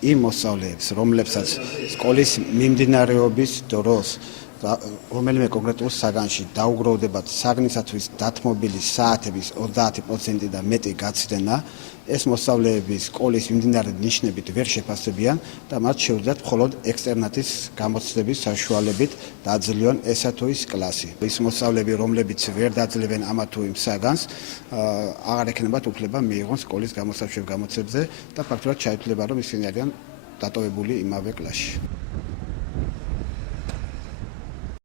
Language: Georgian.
იმ მოსწავლეებს, რომლებსაც სკოლის მიმდინარეობის დროს რომელიმე კონკრეტულ საგანში დაუგროვდებათ საგნისათვის დათმობილი საათების 30% და მეტი გაცდენა, ეს მოსწავლეები სკოლის მიმდინარე ნიშნებით ვერ შეფასებიან და მათ შეუძლიათ მხოლოდ ექსტერნატის გამოცდების საშუალებით დააძლევენ ესა თუ ის კლასი. ის მოსწავლეები, რომლებიც ვერ დაძლევენ ამა თუ იმ საგანს, აღარ ექნებათ უფლება მიიღონ სკოლის გამოსაშვებ გამოცებზე და ფაქტობრივად ჩაითვლება, რომ ისინი არიან დატოვებული იმავე კლასში.